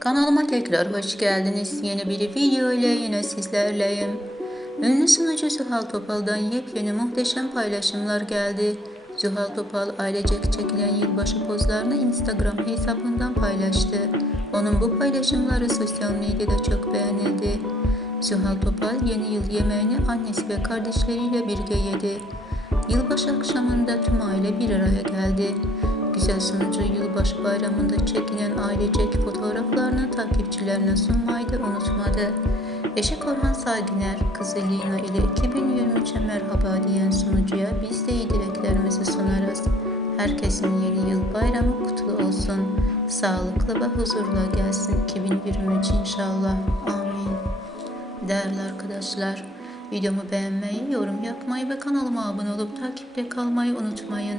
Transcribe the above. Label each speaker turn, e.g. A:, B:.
A: Kanalıma tekrar hoş geldiniz. Yeni bir video ile yine sizlerleyim. Ünlü sunucu Zuhal Topal'dan yepyeni muhteşem paylaşımlar geldi. Zuhal Topal ailecek çekilen yılbaşı pozlarını Instagram hesabından paylaştı. Onun bu paylaşımları sosyal medyada çok beğenildi. Zuhal Topal yeni yıl yemeğini annesi ve kardeşleriyle birlikte yedi. Yılbaşı akşamında tüm aile bir araya geldi. Güzel sunucu yılbaşı bayramında çekilen ailecek fotoğraflarını takipçilerine sunmayı da unutmadı. Eşi Korhan Sayginer, kızı Lina ile 2023'e merhaba diyen sunucuya biz de iyi dileklerimizi sunarız. Herkesin yeni yıl bayramı kutlu olsun. Sağlıklı ve huzurla gelsin 2023 inşallah. Amin. Değerli arkadaşlar, videomu beğenmeyi, yorum yapmayı ve kanalıma abone olup takipte kalmayı unutmayın.